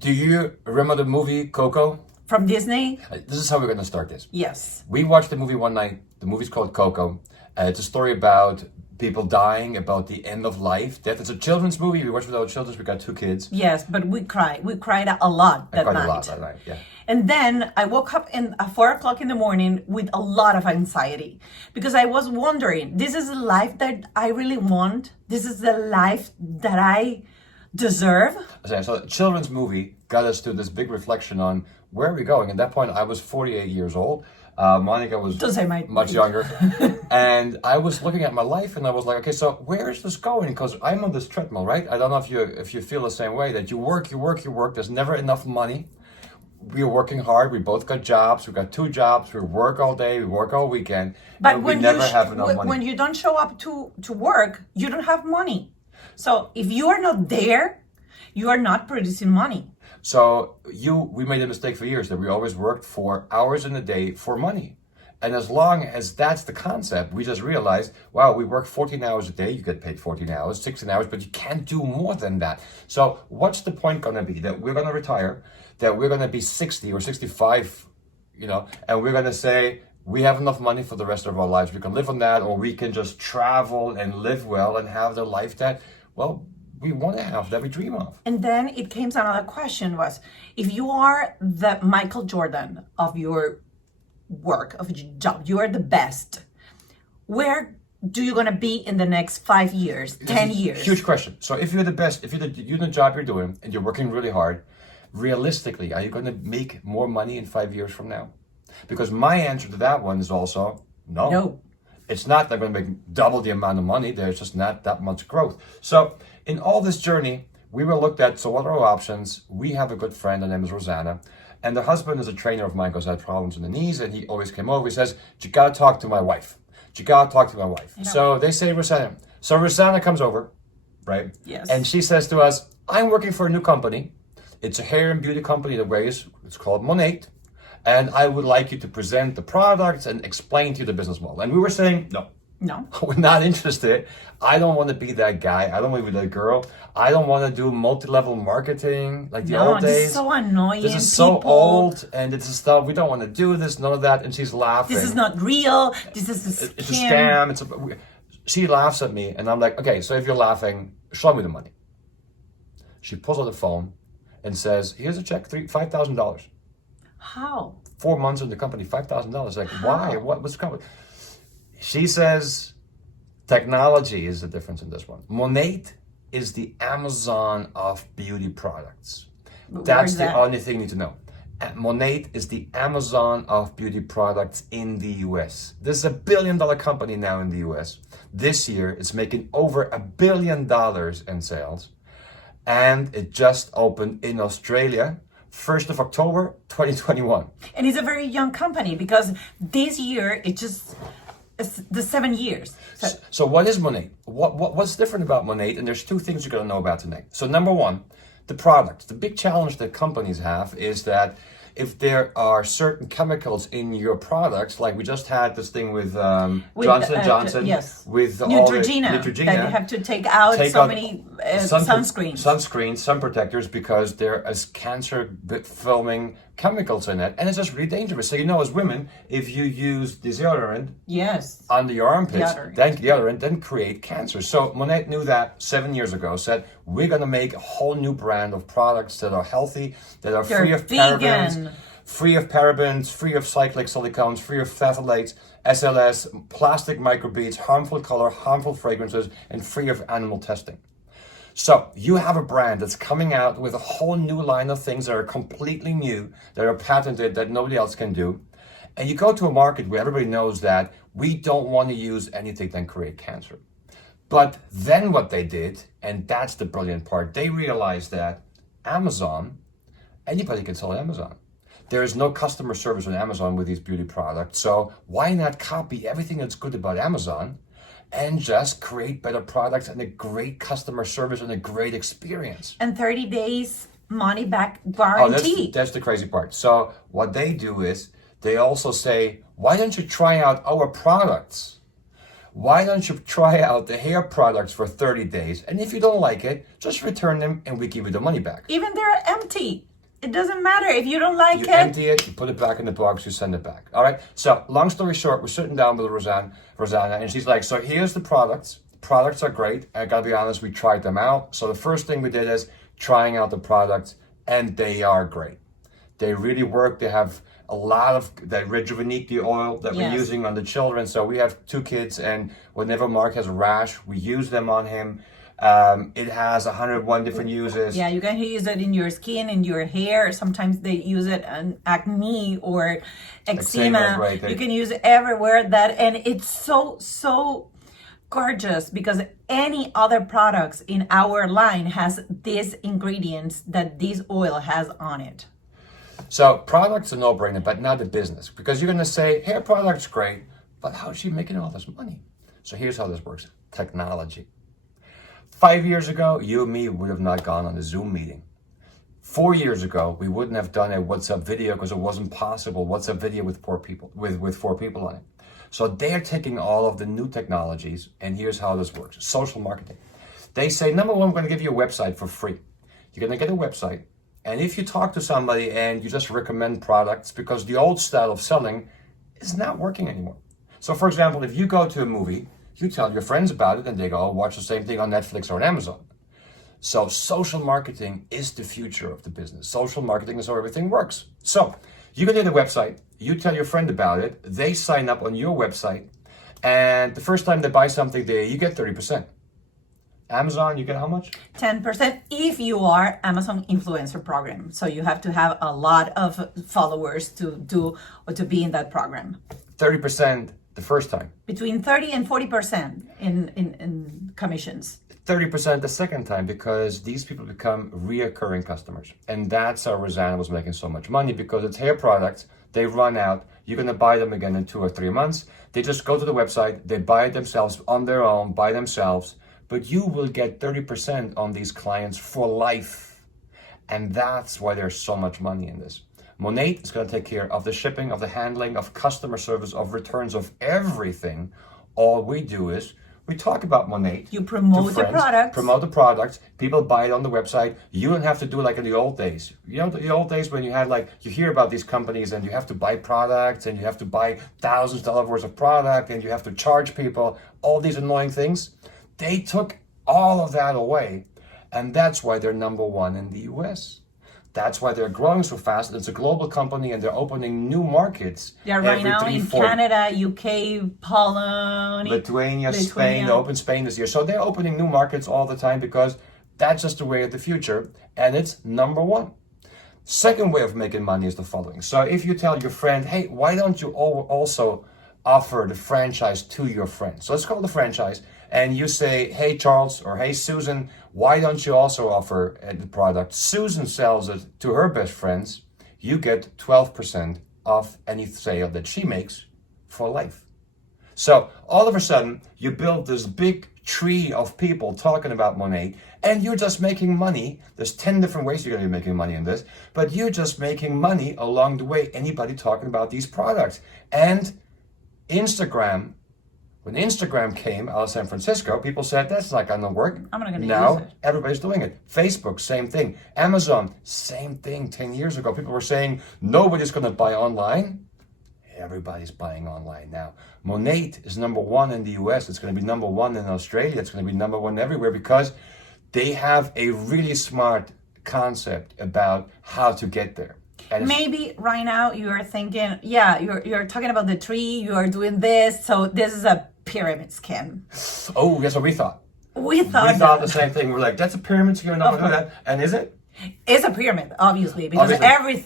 Do you remember the movie Coco? From Disney? This is how we're going to start this. Yes. We watched the movie one night. The movie's called Coco. It's a story about people dying, about the end of life. That it's a children's movie. We watched with our children. We got 2 kids. Yes, but we cried. We cried a lot that I cried night. a lot that night, yeah. And then I woke up at 4 o'clock in the morning with a lot of anxiety because I was wondering, this is the life that I really want? This is the life that I deserve? So the children's movie got us to this big reflection on where are we going. At that point, I was 48 years old. Monica was much younger. And I was looking at my life and I was like, okay, so where is this going? Because I'm on this treadmill, right? I don't know if you feel the same way, that you work. There's never enough money. We are working hard. We both got jobs. We got 2 jobs. We work all day. We work all weekend. But we never have enough money. When you don't show up to work, you don't have money. So if you are not there, you are not producing money. So we made a mistake for years that we always worked 4 hours in a day for money. And as long as that's the concept, we just realized, wow, we work 14 hours a day. You get paid 14 hours, 16 hours, but you can't do more than that. So what's the point going to be? That we're going to retire, that we're going to be 60 or 65, and we're going to say, we have enough money for the rest of our lives. We can live on that, or we can just travel and live well and have the life that, well, we want to have, that we dream of. And then it came to another question was, if you are the Michael Jordan of your work, of your job, you are the best, where do you going to be in the next 5 years, 10 years? Huge question. So if you're the best, if you're the job you're doing and you're working really hard, realistically, are you going to make more money in 5 years from now? Because my answer to that one is also no. It's not that I'm going to make double the amount of money. There's just not that much growth. So in all this journey, we were looked at, so what are our options? We have a good friend, her name is Rosanna. And the husband is a trainer of mine because I had problems in the knees. And he always came over. He says, you got to talk to my wife. You got to talk to my wife. No. So they say Rosanna. So Rosanna comes over, right? Yes. And she says to us, I'm working for a new company. It's a hair and beauty company that weighs, it's called Monate. And I would like you to present the products and explain to you the business model. And we were saying, no, we're not interested. I don't want to be that guy. I don't want to be that girl. I don't want to do multi-level marketing like the old days. This is so annoying. This is so old, and it's stuff. We don't want to do this, none of that. And she's laughing. This is not real. This is a scam. It's a scam. She laughs at me, and I'm like, okay, so if you're laughing, show me the money. She pulls out the phone and says, here's a check, $5,000. How? 4 months in the company, $5,000. Like, How? why? What's the company? She says, technology is the difference in this one. Monate is the Amazon of beauty products. That's the only thing you need to know. Monate is the Amazon of beauty products in the US. This is $1 billion company now in the US. This year, it's making over $1 billion in sales. And it just opened in Australia, 1st of October, 2021. And it's a very young company because this year, it's just the 7 years. So what is Monate? What's different about Monate? And there's 2 things you got to know about tonight. So number 1, the product. The big challenge that companies have is that if there are certain chemicals in your products, like we just had this thing with Johnson & Johnson, yes. with Neutrogena, all the Neutrogena, that you have to take out many sunscreens, sun protectors, because there is cancer-filming chemicals in it, and it's just really dangerous. So as women, if you use deodorant under your armpits, then create cancer. So Monate knew that 7 years ago, said, we're going to make a whole new brand of products that are healthy, that are free of parabens, free of cyclic silicones, free of phthalates, SLS, plastic microbeads, harmful color, harmful fragrances, and free of animal testing. So you have a brand that's coming out with a whole new line of things that are completely new, that are patented, that nobody else can do. And you go to a market where everybody knows that we don't want to use anything that can create cancer. But then what they did, and that's the brilliant part, they realized that Amazon, anybody can sell Amazon. There is no customer service on Amazon with these beauty products. So why not copy everything that's good about Amazon and just create better products and a great customer service and a great experience? And 30 days money back guarantee. Oh, that's the crazy part. So what they do is they also say, why don't you try out our products? Why don't you try out the hair products for 30 days? And if you don't like it, just return them and we give you the money back. Even they're empty. It doesn't matter if you don't like it. You empty it, you put it back in the box, you send it back. All right. So long story short, we're sitting down with Rosanna, and she's like, so here's the products. Products are great. I gotta be honest, we tried them out. So the first thing we did is trying out the products, and they are great. They really work. They have a lot of that Rejuvenate, the oil that we're using on the children. So we have 2 kids, and whenever Mark has a rash, we use them on him. It has 101 different uses. Yeah, you can use it in your skin, in your hair. Sometimes they use it on acne or eczema. Right. You can use it everywhere. And it's so gorgeous because any other products in our line has these ingredients that this oil has on it. So products are no-brainer, but not the business, because you're going to say, hair product's great, but how is she making all this money? So here's how this works. Technology. 5 years ago, you and me would have not gone on a Zoom meeting. 4 years ago, we wouldn't have done a WhatsApp video because it wasn't possible. WhatsApp video with 4 people, with 4 people on it. So they're taking all of the new technologies, and here's how this works. Social marketing. They say, number one, we're going to give you a website for free. You're going to get a website, and if you talk to somebody and you just recommend products, because the old style of selling is not working anymore. So for example, if you go to a movie, you tell your friends about it, and they go watch the same thing on Netflix or on Amazon. So social marketing is the future of the business. Social marketing is how everything works. So you go to the website, you tell your friend about it, they sign up on your website, and the first time they buy something, you get 30%. Amazon, you get how much? 10% if you are Amazon influencer program. So you have to have a lot of followers to do or to be in that program. 30% the first time. Between 30 and 40% in commissions. 30% the second time, because these people become reoccurring customers. And that's how Rosanna was making so much money, because it's hair products. They run out. You're going to buy them again in 2 or 3 months. They just go to the website. They buy it themselves on their own, by themselves. But you will get 30% on these clients for life. And that's why there's so much money in this. Monat is going to take care of the shipping, of the handling, of customer service, of returns, of everything. All we do is we talk about Monat. You promote the products. Promote the products. People buy it on the website. You don't have to do like in the old days. You know, the old days when you had you hear about these companies and you have to buy products and you have to buy thousands of dollars worth of product and you have to charge people, all these annoying things. They took all of that away. And that's why they're number 1 in the US. That's why they're growing so fast. It's a global company and they're opening new markets. Yeah, right now in Canada, UK, Poland, Lithuania, Spain. They opened Spain this year. So they're opening new markets all the time because that's just the way of the future. And it's number 1. Second way of making money is the following. So if you tell your friend, hey, why don't you also offer the franchise to your friends? So let's call it the franchise. And you say, hey, Charles, or hey, Susan, why don't you also offer the product? Susan sells it to her best friends. You get 12% off any sale that she makes for life. So all of a sudden, you build this big tree of people talking about Monat, and you're just making money. There's 10 different ways you're going to be making money in this, but you're just making money along the way. Anybody talking about these products. And Instagram, when Instagram came out of San Francisco, people said, that's not going to work. I'm not going to use Now, it. everybody's doing it. Facebook, same thing. Amazon, same thing. 10 years ago, people were saying, nobody's going to buy online. Everybody's buying online now. Monat is number 1 in the US. It's going to be number 1 in Australia. It's going to be number 1 everywhere because they have a really smart concept about how to get there. And maybe right now you're thinking, yeah, you're talking about the tree, you are doing this, so this is a pyramid scheme. Oh, that's what we thought. We thought the same thing. We're like, that's a pyramid scheme, and that. And is it? It's a pyramid, obviously, because every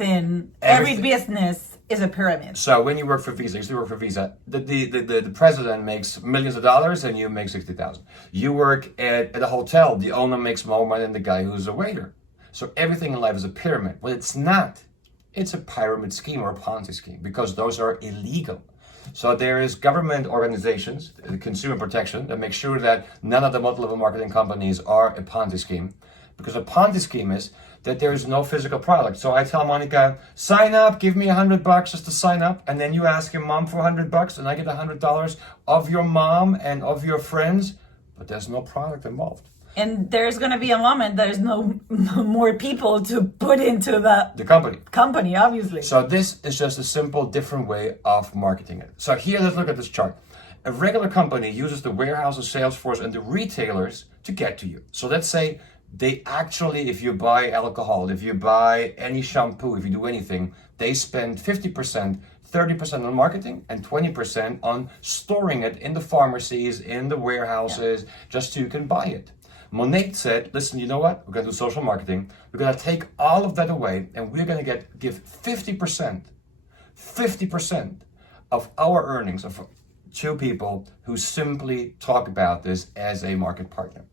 business is a pyramid. So when you work for Visa, you used to work for Visa, the president makes millions of dollars and you make 60,000. You work at a hotel, the owner makes more money than the guy who's a waiter. So everything in life is a pyramid. Well, it's not. It's a pyramid scheme or a Ponzi scheme because those are illegal. So there is government organizations, the consumer protection, that make sure that none of the multi-level marketing companies are a Ponzi scheme. Because a Ponzi scheme is that there is no physical product. So I tell Monica, sign up, give me $100 just to sign up. And then you ask your mom for $100 and I get $100 of your mom and of your friends. But there's no product involved. And there's going to be a moment there's no more people to put into the company, obviously. So this is just a simple, different way of marketing it. So here, let's look at this chart. A regular company uses the warehouses, sales force, and the retailers to get to you. So let's say they actually, if you buy alcohol, if you buy any shampoo, if you do anything, they spend 50%, 30% on marketing and 20% on storing it in the pharmacies, in the warehouses, just so you can buy it. Monet said, listen, you know what? We're going to do social marketing. We're going to take all of that away and we're going to give 50% of our earnings to people who simply talk about this as a market partner.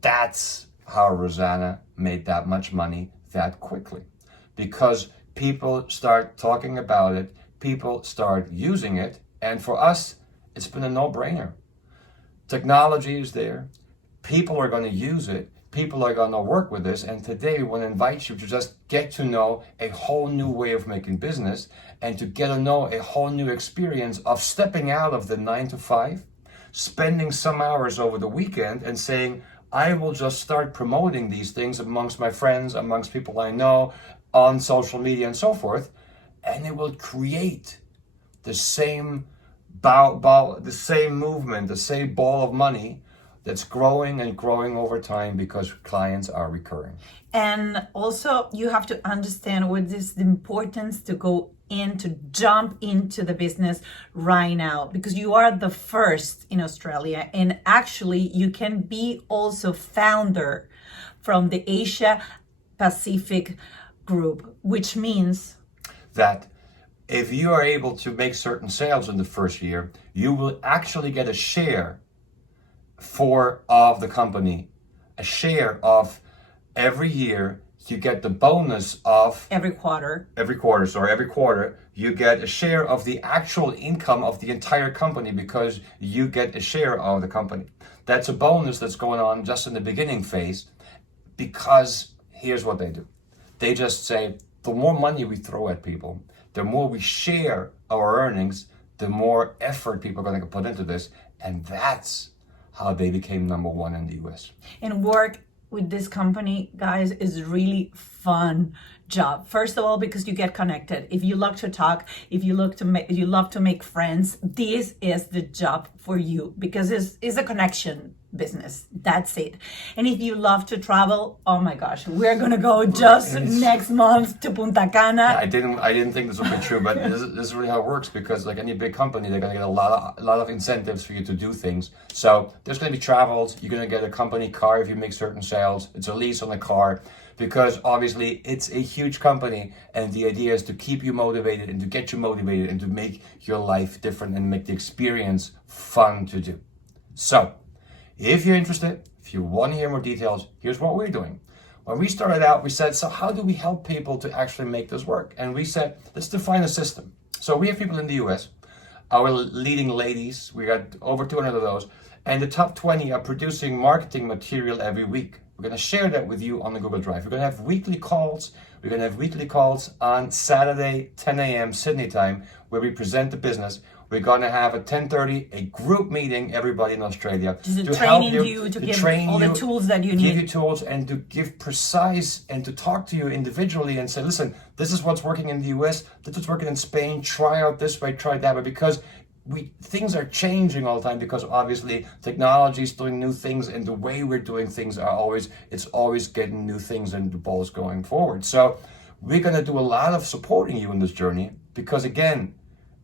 That's how Rosanna made that much money that quickly. Because people start talking about it, people start using it, and for us, it's been a no-brainer. Technology is there. People are going to use it. People are going to work with this. And today we want to invite you to just get to know a whole new way of making business and to get to know a whole new experience of stepping out of the 9 to 5, spending some hours over the weekend and saying, I will just start promoting these things amongst my friends, amongst people I know, on social media and so forth. And it will create the same the same movement, the same ball of money that's growing and growing over time because clients are recurring. And also you have to understand what is the importance to go in, to jump into the business right now, because you are the first in Australia, and actually you can be also founder from the Asia Pacific group, which means that if you are able to make certain sales in the first year, you will actually get a share of the company, a share of every year. You get the bonus of every quarter you get a share of the actual income of the entire company because you get a share of the company. That's a bonus that's going on just in the beginning phase, because here's what they do. They just say, the more money we throw at people, the more we share our earnings, the more effort people are going to put into this. And that's how they became number one in the US. And work with this company, guys, is really fun job. First of all, because you get connected. If you love to talk, if you love to make friends, this is the job for you, because it's a connection business. That's it. And if you love to travel, oh my gosh, we're gonna go just next month to Punta Cana. I didn't think this would be true, but this is really how it works, because like any big company, they're gonna get a lot of incentives for you to do things. So there's gonna be travels. You're gonna get a company car if you make certain sales. It's a lease on the car, because obviously it's a huge company, and the idea is to keep you motivated and to get you motivated and to make your life different and make the experience fun to do. So if you're interested, if you want to hear more details, here's what we're doing. When we started out, we said, so how do we help people to actually make this work? And we said, let's define a system. So we have people in the US, our leading ladies, we got over 200 of those, and the top 20 are producing marketing material every week. We're going to share that with you on the Google Drive. We're going to have weekly calls. We're going to have weekly calls on Saturday, 10 a.m. Sydney time, where we present the business. We're going to have at 10:30 a group meeting, everybody in Australia, to training you, to give all the tools that you need. Give you tools and to give precise and to talk to you individually and say, listen, this is what's working in the US, this is working in Spain, try out this way, try that way, because things are changing all the time, because obviously technology is doing new things, and the way we're doing things it's always getting new things, and the ball is going forward. So we're going to do a lot of supporting you in this journey, because again,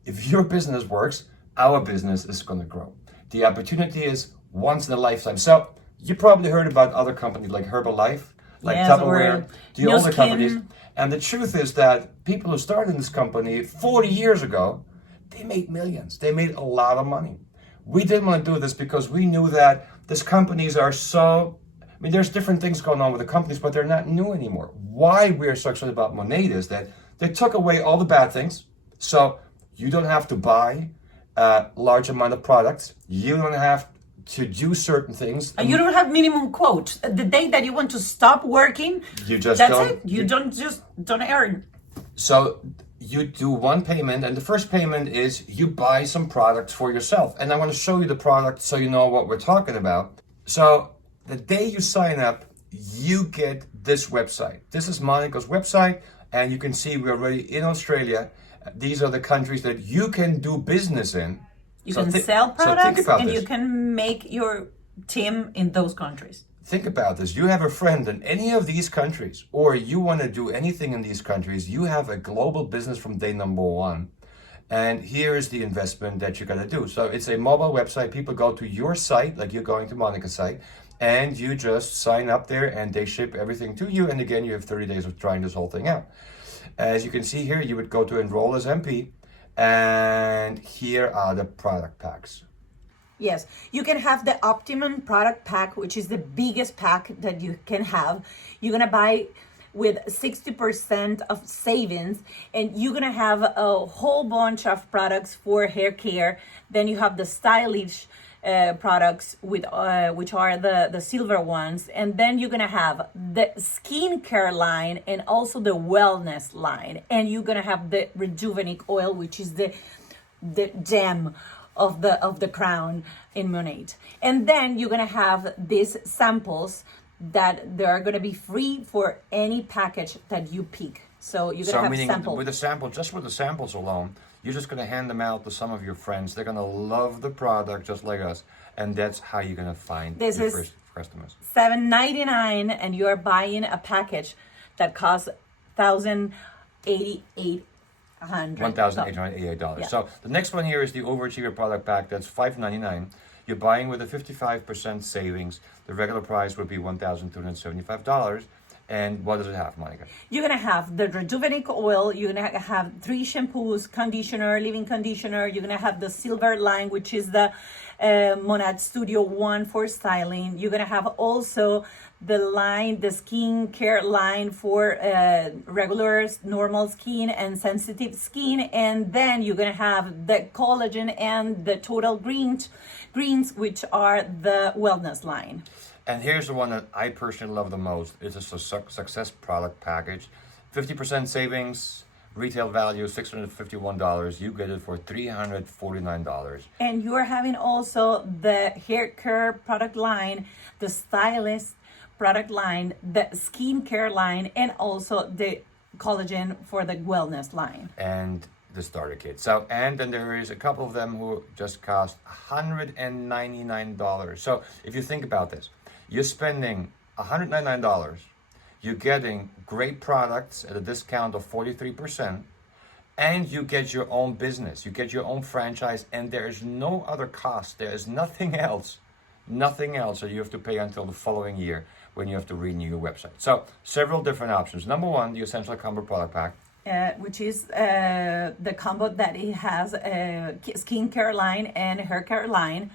if your business works, our business is going to grow. The opportunity is once in a lifetime. So you probably heard about other companies like Herbalife, like Tupperware, the older companies. And the truth is that people who started this company 40 years ago, they made millions. They made a lot of money. We didn't want to do this because we knew that these companies are there's different things going on with the companies, but they're not new anymore. Why we're so excited about Monet is that they took away all the bad things. So you don't have to buy a large amount of products. You don't have to do certain things. You don't have minimum quote. The day that you want to stop working, that's it. You don't earn. So you do one payment, and the first payment is you buy some products for yourself. And I want to show you the product so you know what we're talking about. So the day you sign up, you get this website. This is Monica's website, and you can see we're already in Australia. These are the countries that you can do business in. You can sell products, and you can make your team in those countries. Think about this. You have a friend in any of these countries, or you want to do anything in these countries. You have a global business from day number one. And here is the investment that you got to do. So it's a mobile website. People go to your site, like you're going to Monica's site, and you just sign up there and they ship everything to you. And again, you have 30 days of trying this whole thing out. As you can see here, you would go to enroll as MP, and here are the product packs. Yes, you can have the optimum product pack, which is the biggest pack that you can have. You're gonna buy with 60% of savings, and you're gonna have a whole bunch of products for hair care. Then you have the stylish products with which are the silver ones, and then you're gonna have the skincare line and also the wellness line, and you're gonna have the rejuvenate oil, which is the gem of the crown in Monate. And then you're gonna have these samples that they're gonna be free for any package that you pick. So you're gonna have samples. With the sample, just with the samples alone, you're just gonna hand them out to some of your friends. They're gonna love the product just like us, and that's how you're gonna find your first customers. $7.99, and you're buying a package that costs $1,888. $1,888. Yeah. So the next one here is the Overachiever product pack. That's $5.99. You're buying with a 55% savings. The regular price would be $1,275. And what does it have, Monica? You're gonna have the rejuvenate oil. You're gonna have 3 shampoos, conditioner, leave-in conditioner. You're gonna have the silver line, which is the Monad Studio One for styling. You're gonna have also the line, the skin care line for regular, normal skin and sensitive skin. And then you're gonna have the collagen and the total greens, which are the wellness line. And here's the one that I personally love the most. It's a success product package. 50% savings, retail value $651. You get it for $349. And you're having also the hair care product line, the stylist product line, the skincare line, and also the collagen for the wellness line. And the starter kit. So, and then there is a couple of them who just cost $199. So if you think about this, you're spending $199, you're getting great products at a discount of 43%, and you get your own business, you get your own franchise, and there is no other cost. There is nothing else that you have to pay until the following year when you have to renew your website. So several different options. Number one, the Essential Combo product pack. Which is the combo that it has a skincare line and hair care line.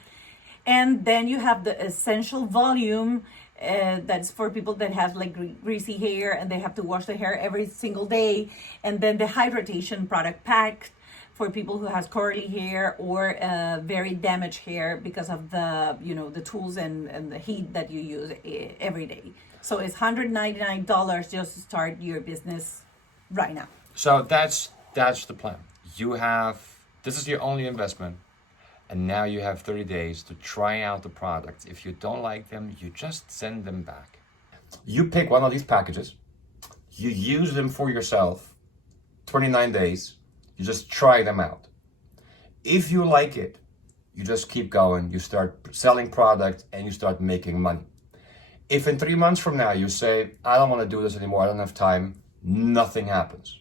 And then you have the essential volume that's for people that have like greasy hair and they have to wash their hair every single day. And then the hydration product pack for people who has curly hair or very damaged hair because of the the tools and the heat that you use every day. So it's $199 just to start your business right now. So that's the plan. This is your only investment. And now you have 30 days to try out the products. If you don't like them, you just send them back. You pick one of these packages. You use them for yourself. 29 days. You just try them out. If you like it, you just keep going. You start selling product and you start making money. If in 3 months from now you say, I don't want to do this anymore, I don't have time, nothing happens.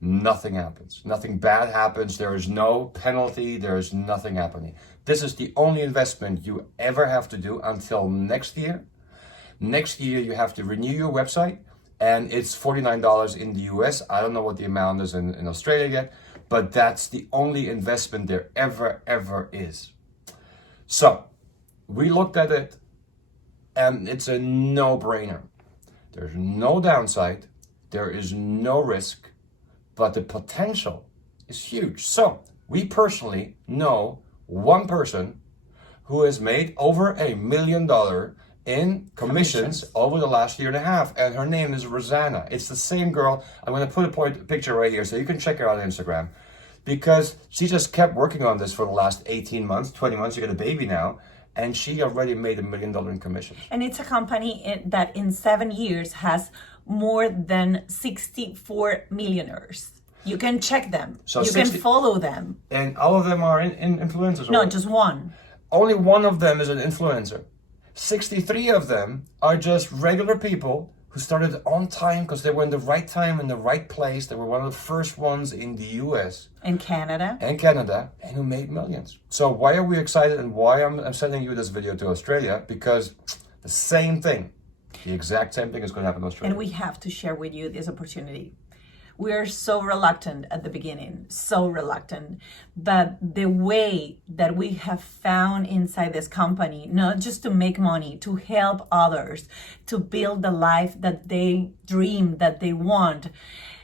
Nothing happens. Nothing bad happens. There is no penalty. There is nothing happening. This is the only investment you ever have to do until next year. Next year, you have to renew your website, and it's $49 in the US. I don't know what the amount is in Australia yet, but that's the only investment there ever is. So we looked at it, and it's a no-brainer. There's no downside. There is no risk. But the potential is huge. So we personally know one person who has made over $1 million in commissions over the last year and a half. And her name is Rosanna. It's the same girl. I'm going to put a picture right here so you can check her out on Instagram. Because she just kept working on this for the last 18 months, 20 months. You got a baby now. and she already made $1 million in commissions. And it's a company that in 7 years has more than 64 millionaires. You can check them. So you can follow them. And all of them are influencers? No, just one. Only one of them is an influencer. 63 of them are just regular people who started on time because they were in the right time in the right place. They were one of the first ones in the US. And Canada. And who made millions. So why are we excited and why I'm sending you this video to Australia? Because the same thing, the exact same thing is going to happen in Australia. And we have to share with you this opportunity. We are so reluctant at the beginning, so reluctant. But the way that we have found inside this company, not just to make money, to help others, to build the life that they dream, that they want,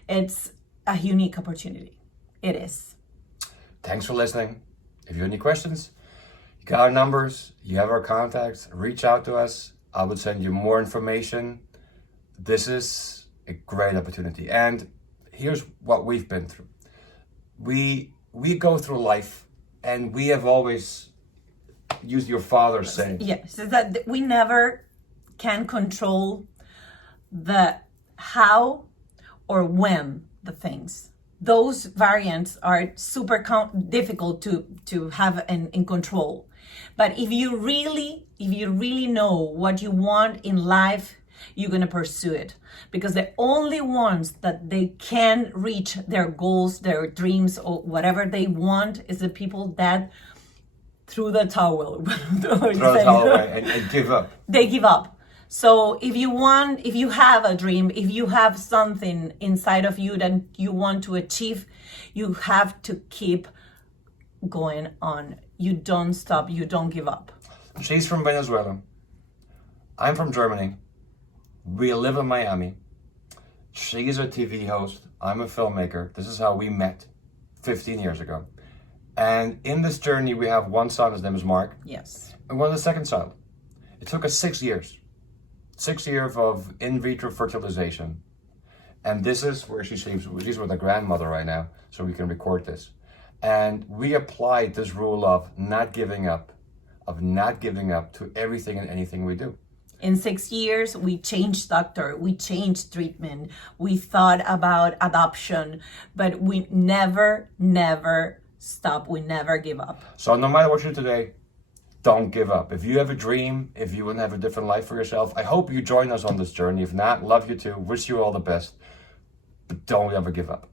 it's a unique opportunity. It is. Thanks for listening. If you have any questions, you got our numbers, you have our contacts, reach out to us. I would send you more information. This is a great opportunity. And here's what we've been through. We go through life, and we have always used your father's saying. Yes, is that we never can control the how or when the things. Those variants are super difficult to have in control. But if you really know what you want in life, you're going to pursue it, because the only ones that they can reach their goals, their dreams, or whatever they want is the people that throw the towel away and give up. They give up. So if you have a dream, if you have something inside of you that you want to achieve, you have to keep going on. You don't stop. You don't give up. She's from Venezuela. I'm from Germany. We live in Miami. She's a TV host. I'm a filmmaker. This is how we met 15 years ago. And in this journey, we have one son. His name is Mark. Yes. And we're the second child. It took us 6 years. 6 years of in vitro fertilization. And this is where she sleeps. She's with her grandmother right now, so we can record this. And we applied this rule of not giving up to everything and anything we do. In 6 years, we changed doctor, we changed treatment, we thought about adoption, but we never stop. We never give up. So no matter what you do today, don't give up. If you have a dream, if you want to have a different life for yourself, I hope you join us on this journey. If not, love you too. Wish you all the best. But don't ever give up.